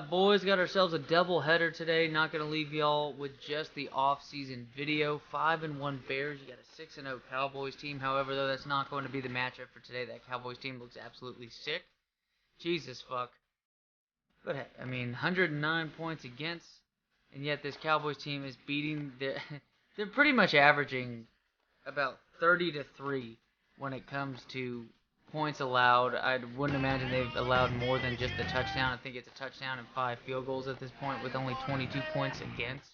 Boys, got ourselves a double header today. Not going to leave y'all with just the off-season video. 5-1 Bears. You got a 6-0 Cowboys team. However, though, that's not going to be the matchup for today. That Cowboys team looks absolutely sick. Jesus fuck. But hey, I mean, 109 points against, and yet this Cowboys team is beating their. They're pretty much averaging about 30-3 when it comes to points allowed. I wouldn't imagine they've allowed more than just a touchdown. I think it's a touchdown and 5 field goals at this point with only 22 points against.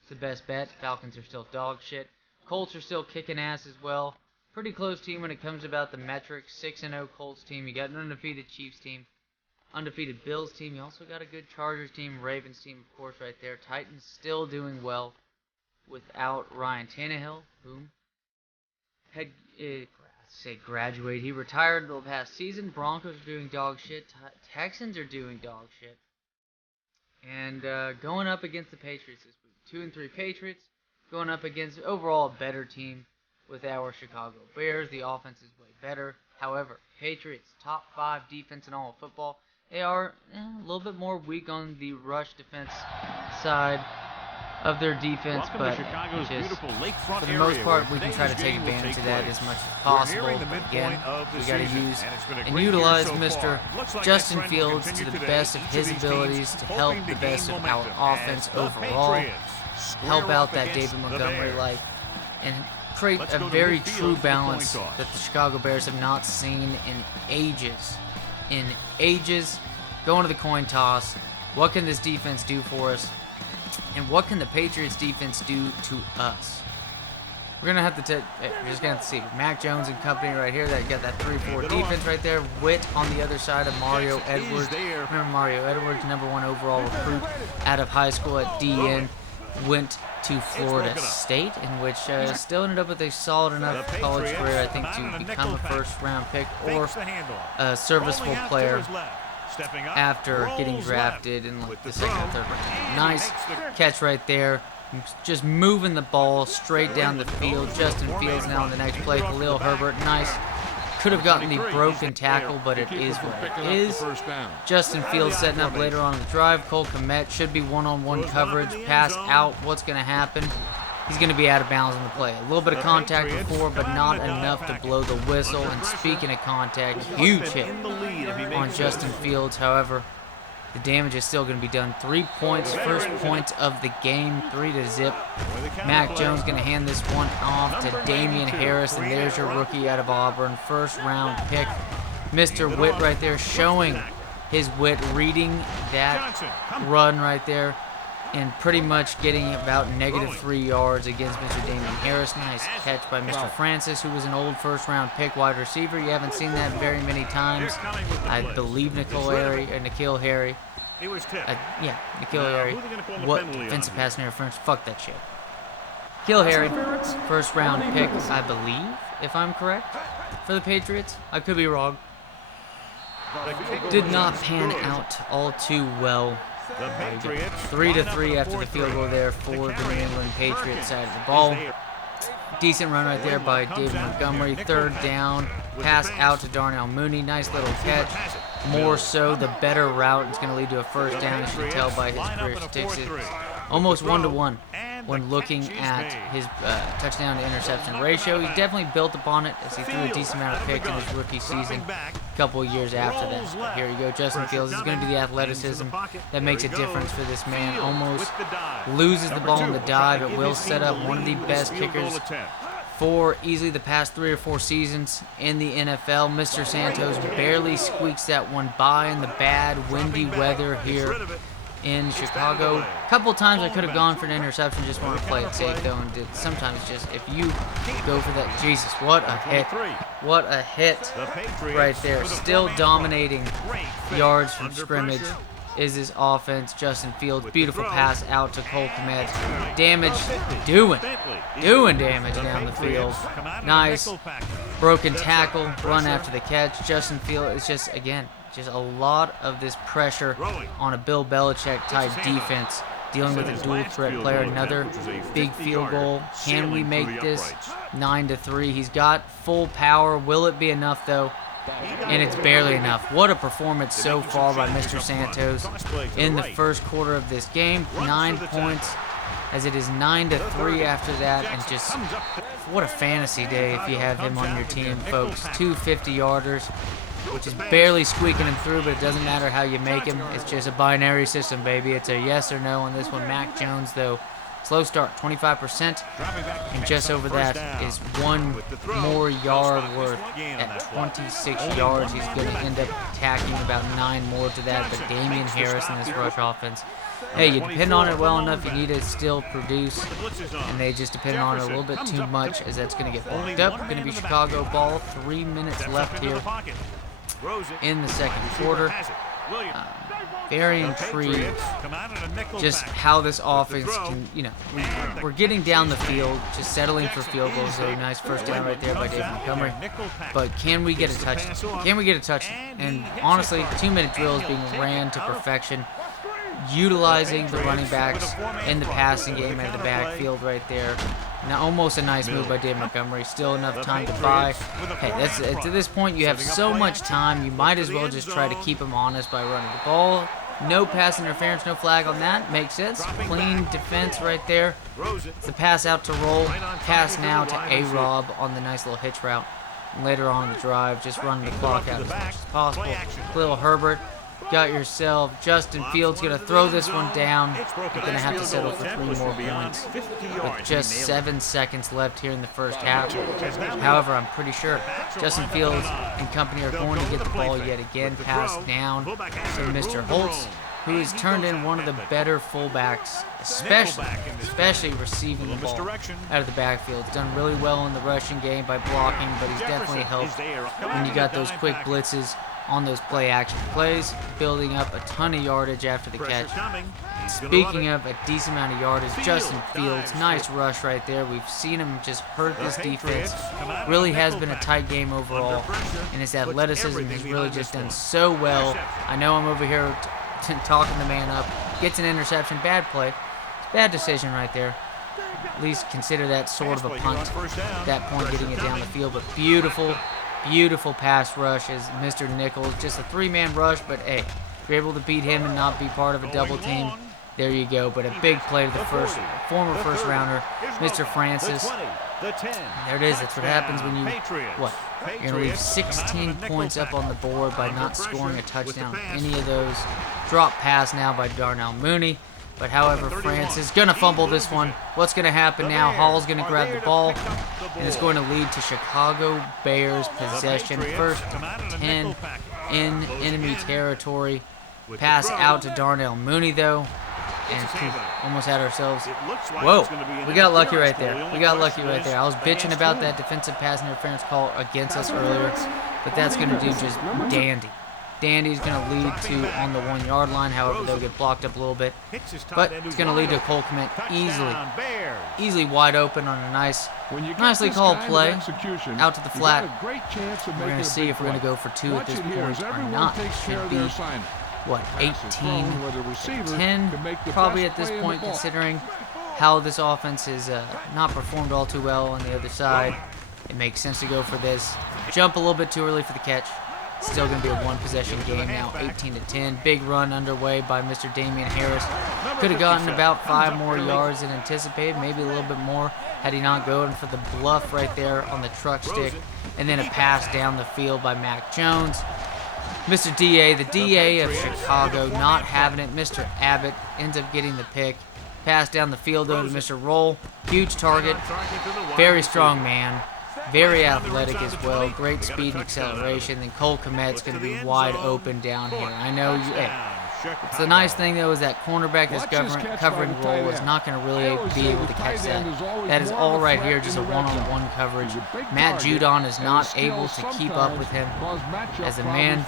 It's the best bet. Falcons are still dog shit. Colts are still kicking ass as well. Pretty close team when it comes about the metrics. 6-0 Colts team. You got an undefeated Chiefs team. Undefeated Bills team. You also got a good Chargers team. Ravens team, of course, right there. Titans still doing well without Ryan Tannehill. Boom. Graduate. He retired the past season. Broncos are doing dog shit. Texans are doing dog shit. And going up against the Patriots this week. 2-3 Patriots. Going up against overall a better team with our Chicago Bears. The offense is way better. However, Patriots, top 5 defense in all of football. They are a little bit more weak on the rush defense side of their defense, but just, for the most part, we can try to take advantage of that as much as possible. But again, we got to use and utilize Mr. Justin Fields to the best of his abilities to help the best of our offense overall, help out that David Montgomery life, and create a very true balance that the Chicago Bears have not seen in ages. Going to the coin toss. What can this defense do for us? And what can the Patriots defense do to us? We're going to have to we're just going to have to see. Mac Jones and company right here. That got that 3-4 defense right there. Witt on the other side of Mario Edwards. Remember Mario Edwards, #1 overall recruit out of high school at DN. Went to Florida State, in which still ended up with a solid enough college career, I think, to become a first-round pick or a serviceable player after getting drafted in like the second or third round. Nice catch right there. Just moving the ball straight down the field. Justin Fields now on the next play. Khalil Herbert, nice. Could have gotten the broken tackle, but it is what it is. Justin Fields setting up later on in the drive. Cole Kmet should be one-on-one coverage. Pass out. What's going to happen? He's going to be out of bounds on the play. A little bit of contact before, but not enough to blow the whistle. And speaking of contact, huge hit on Justin Fields. However, the damage is still going to be done. 3 points, first points of the game, 3-0. Mac Jones going to hand this one off to Damian Harris, and there's your rookie out of Auburn, first-round pick. Mr. Witt right there showing his wit, reading that run right there, and pretty much getting about -3 yards against Mr. Damian Harris. Nice catch by Mr. Francis, who was an old first-round pick wide receiver. You haven't seen that very many times. I believe N'Keal Harry. N'Keal Harry. What defensive pass interference? Fuck that shit. N'Keal Harry, first-round pick, I believe, if I'm correct, for the Patriots. I could be wrong. Did not pan out all too well. 3-3 after the field goal there for the New England Patriots side of the ball. Decent run right there by David Montgomery. Third down. Pass out to Darnell Mooney. Nice little catch. More so the better route. It's going to lead to a first down, as you can tell by his career statistics. Almost 1-to-1 when looking at his touchdown to interception ratio. He definitely built upon it as he threw a decent amount of picks in his rookie season a couple of years after that. But here you go, Justin Fields. This is going to be the athleticism that makes a difference for this man. Almost loses the ball in the dive. It will set up one of the best kickers for easily the past 3 or 4 seasons in the NFL. Mr. Santos barely squeaks that one by in the bad, windy weather here in Chicago. A couple times I could have gone for an interception, just want to play it safe though, and sometimes just if you go for that, Jesus, what a hit. What a hit right there. Still dominating yards from scrimmage is this offense. Justin Fields, beautiful pass out to Cole Kmet. Damage, doing damage down the field. Nice. Broken tackle, run after the catch. Justin Fields is just, again, just a lot of this pressure on a Bill Belichick type defense, dealing with a dual threat player. Another big field goal. Can we make this 9-3? He's got full power. Will it be enough though? and it's barely enough. What a performance so far by Mr. Santos in the first quarter of this game. 9 points, as it is 9-3 after that, and just what a fantasy day if you have him on your team, folks. 2 50-yarders, which is barely squeaking him through, but it doesn't matter how you make him. It's just a binary system, baby. It's a yes or no on this one. Mac Jones, though, slow start, 25%, and just over that is 1 more yard worth at 26 yards. He's going to end up tacking about 9 more to that, but Damian Harris in this rush offense, hey, you depend on it well enough, you need to still produce, and they just depend on it a little bit too much, as that's going to get blocked up. Going to be Chicago ball. 3 minutes left here in the second quarter. Very intrigued just how this offense can, we're getting down the field, just settling for field goals. So nice first down right there by David Montgomery. But can we get a touchdown? Can we get a touchdown? And honestly, 2-minute drills being ran to perfection, utilizing the running backs in the passing game out of the backfield right there. Now, almost a nice move by David Montgomery. Still enough time to buy. Hey, to this point, you have so much time. You might as well just try to keep him honest by running the ball. No pass interference, no flag on that. Makes sense. Clean defense right there. It's the pass out to Roll. Pass now to A-Rob on the nice little hitch route. And later on in the drive, just running the clock out as much as possible. Khalil Herbert. Got yourself. Justin Fields going to throw this one down. You're going to have to settle for 3 more points with just 7 seconds left here in the first half. However, I'm pretty sure Justin Fields and company are going to get the ball yet again. Pass down to Mr. Holtz, who has turned in one of the better fullbacks, especially receiving the ball out of the backfield. He's done really well in the rushing game by blocking, but he's definitely helped when you got those quick blitzes on those play-action plays, building up a ton of yardage after the catch. Speaking of a decent amount of yardage, Justin Fields, nice rush right there. We've seen him just hurt this defense. Really has been a tight game overall, and his athleticism has really just done so well. I know I'm over here talking the man up. Gets an interception, bad play. Bad decision right there. At least consider that sort of a punt at that point, getting it down the field, but beautiful pass rush as Mr. Nichols. Just a 3-man rush, but hey, if you're able to beat him and not be part of a double team, there you go. But a big play to the former first rounder, Mr. Francis. There it is. That's what happens when you're going to leave 16 points up on the board by not scoring a touchdown. Any of those. Drop pass now by Darnell Mooney. But however, Francis going to fumble this one. What's going to happen now? Hall's going to grab the ball, and it's going to lead to Chicago Bears possession. First 10 in enemy territory. Pass out to Darnell Mooney, though, and almost had ourselves. Whoa, we got lucky right there. I was bitching about that defensive pass interference call against us earlier, but that's going to do just dandy. Dandy's going to lead to on the 1-yard line. However, they'll get blocked up a little bit. But it's going to lead to a Cole Kmet easily wide open on a nicely called play out to the flat. We're going to see if we're going to go for 2 at this point or not. Should be, 18-10 probably at this point, considering how this offense is not performed all too well on the other side. It makes sense to go for this. Jump a little bit too early for the catch. Still going to be a 1-possession game now, 18-10. Big run underway by Mr. Damian Harris. Could have gotten about 5 more yards than anticipated, maybe a little bit more, had he not gone for the bluff right there on the truck stick. And then a pass down the field by Mac Jones. Mr. DA, the DA of Chicago, not having it. Mr. Abbott ends up getting the pick. Pass down the field though to Mr. Roll. Huge target. Very strong man. Very athletic as well. Great speed and acceleration. Then Cole Kmet's going to be wide open down here. I know it's the nice thing, though, is that cornerback that's covering Roll is not going to really be able to catch that. That is all right here, just a one-on-one coverage. Matt Judon is not able to keep up with him as a man.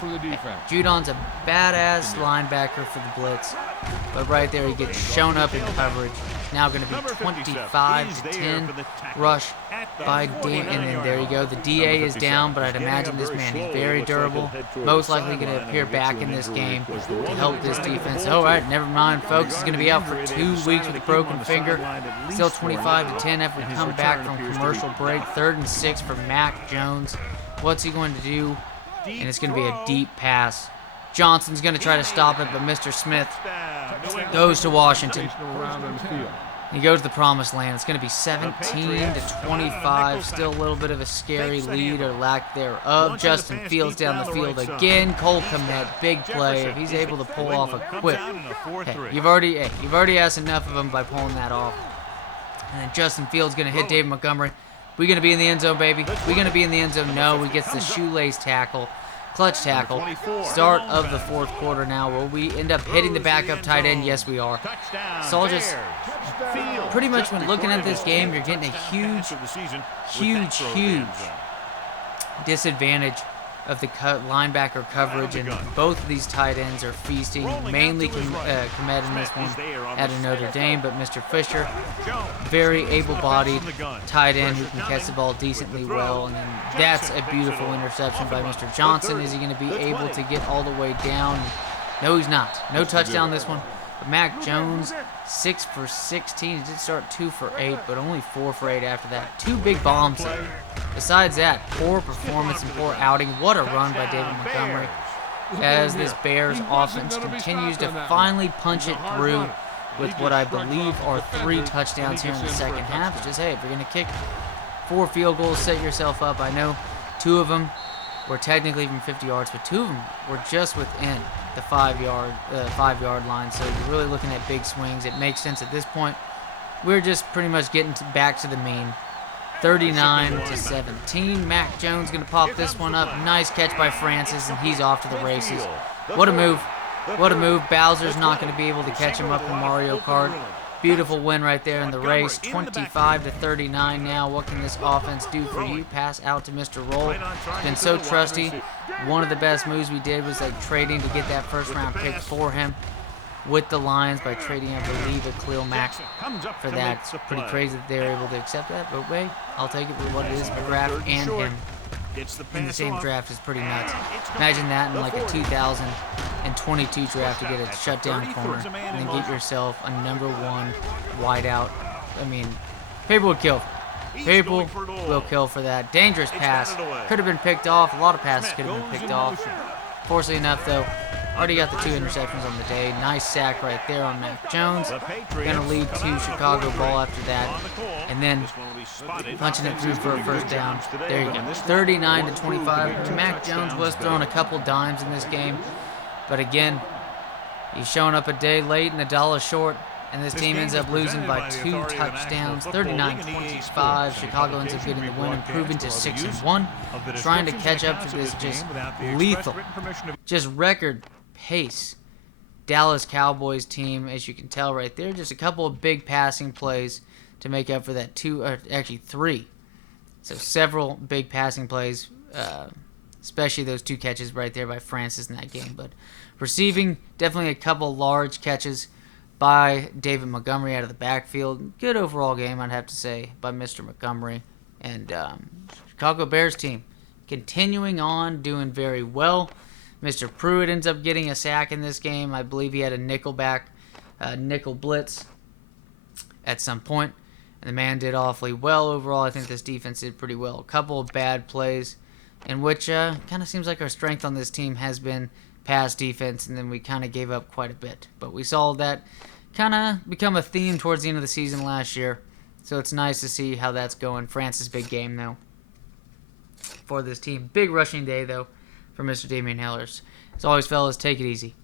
Judon's a badass linebacker for the blitz, but right there he gets shown up in coverage. Now going to be 25-10 rush by Dan, and then there you go. The DA is down, but I'd imagine this man is very durable. Most likely going to appear back in this game to help this defense. All right, never mind, folks. He's going to be out for 2 weeks with a broken finger. Still 25-10 after we come back from commercial break. 3rd and 6 for Mac Jones. What's he going to do? and it's going to be a deep pass. Johnson's going to try to stop it, but Mr. Smith goes to Washington. He goes to the promised land. It's going to be 17-25. Still a little bit of a scary lead or lack thereof. Justin Fields down the field again. Cole Kmet, big play. If he's able to pull off a quick, you've already asked enough of him by pulling that off. And then Justin Fields going to hit David Montgomery. We going to be in the end zone, baby? We going to be in the end zone? No. He gets the shoelace tackle. Clutch tackle. Start of the fourth quarter now. Will we end up hitting the backup tight end? Yes, we are. So just pretty much when looking at this game, you're getting a huge disadvantage of the linebacker coverage, and both of these tight ends are feasting. Mainly Kmet in this one at Notre Dame, but Mr. Fisher, very able-bodied tight end who can catch the ball decently well, and then that's a beautiful interception by Mr. Johnson. Is he going to be able to get all the way down? No, he's not. No touchdown this one. But Mac Jones, 6 for 16. He did start 2 for 8, but only 4 for 8 after that. 2 big bombs. Besides that, poor performance and poor outing. What a run by David Montgomery as this Bears offense continues to finally punch it through with what I believe are 3 touchdowns here in the second half. It's just, hey, if you're going to kick 4 field goals, set yourself up. I know 2 of them were technically from 50 yards, but 2 of them were just within the 5-yard line. So you're really looking at big swings. It makes sense at this point. We're just pretty much getting back to the mean. 39-17. Mac Jones going to pop this one up. Nice catch by Francis, and he's off to the races. What a move. What a move. Bowser's not going to be able to catch him up in Mario Kart. Beautiful win right there in the race. 25-39 now. What can this offense do for you? Pass out to Mr. Roll. It's been so trusty. One of the best moves we did was like trading to get that first round pick for him with the Lions by trading, I believe, a Khalil Mack for that. It's pretty crazy that they were able to accept that, but wait, I'll take it for what it is. The draft and him in the same draft is pretty nuts. Imagine that in like a 2022 draft to get a shutdown corner and then get yourself a #1 wideout. I mean, people would kill. People will kill for that. Dangerous pass. Could have been picked off. A lot of passes could have been picked off. Fortunately enough, though, already got the 2 interceptions on the day. Nice sack right there on Mac Jones. Going to lead to Chicago ball after that. And then punching it through for a first down. There you go. 39-25. Mac Jones was throwing a couple dimes in this game. But again, he's showing up a day late and $1 short. And this team ends up losing by 2 touchdowns, 39-25. Chicago ends up getting the win, improving to 6-1, trying to catch up to this just lethal, just record pace Dallas Cowboys team, as you can tell right there. Just a couple of big passing plays to make up for that 3. So several big passing plays, especially those 2 catches right there by Francis in that game. But receiving, definitely a couple large catches by David Montgomery out of the backfield. Good overall game, I'd have to say, by Mr. Montgomery. And Chicago Bears team continuing on, doing very well. Mr. Pruitt ends up getting a sack in this game. I believe he had a nickel blitz at some point. And the man did awfully well overall. I think this defense did pretty well. A couple of bad plays, in which kind of seems like our strength on this team has been pass defense, and then we kind of gave up quite a bit. But we saw that kind of become a theme towards the end of the season last year. So it's nice to see how that's going. Francis, big game, though, for this team. Big rushing day, though, for Mr. Damian Hillers. As always, fellas, take it easy.